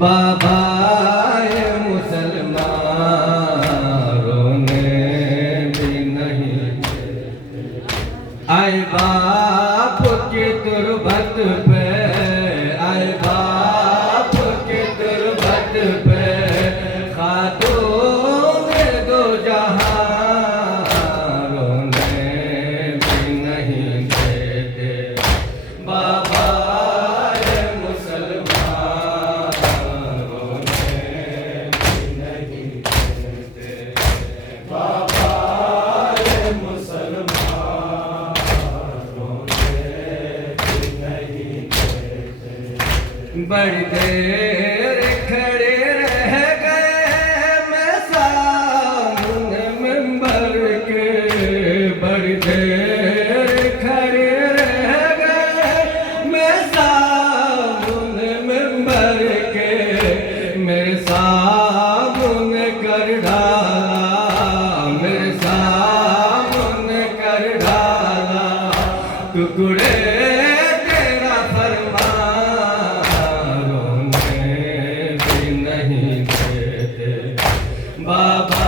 बाबा ये मुसलमान रोने भी नहीं आए बाप की तुरबत पे, आए बाप की तुरबत पे खातून दो जहां रोने भी नहीं देते। बाबा ये मुसलमान रोने भी नहीं देते। बाबा ये मुसलमान रोने भी नहीं देते। बड़ी देर खड़े रह गए मैं सामने मिंबर के, बड़ी देर खड़े रह गए मैं सामने मिंबर के, मेरे सामने कर डाला, मेरे सामने कर डाला टुकड़े तेरा फरमान रोने भी नहीं देते। बाबा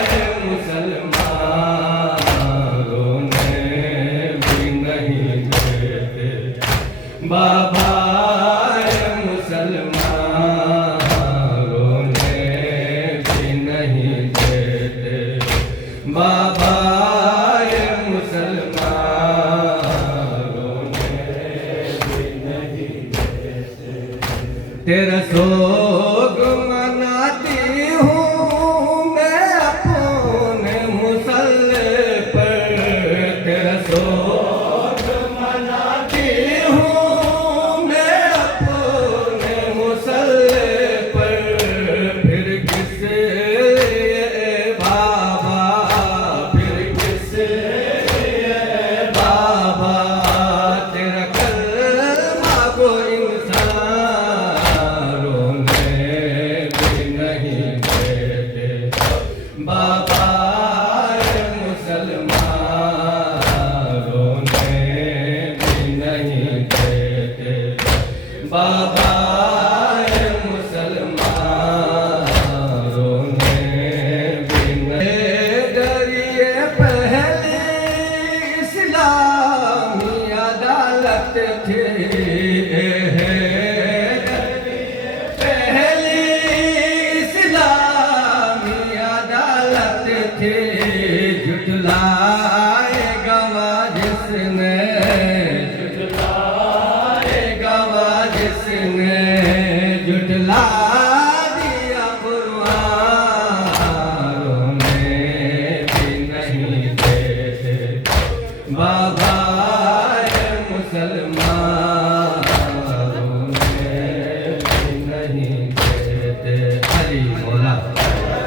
ये मुसलमान रोने भी नहीं देते। बाबा ये मुसलमान रोने भी नहीं देते। बाबा ये मुसलमान रोने भी नहीं देते। तेरा सो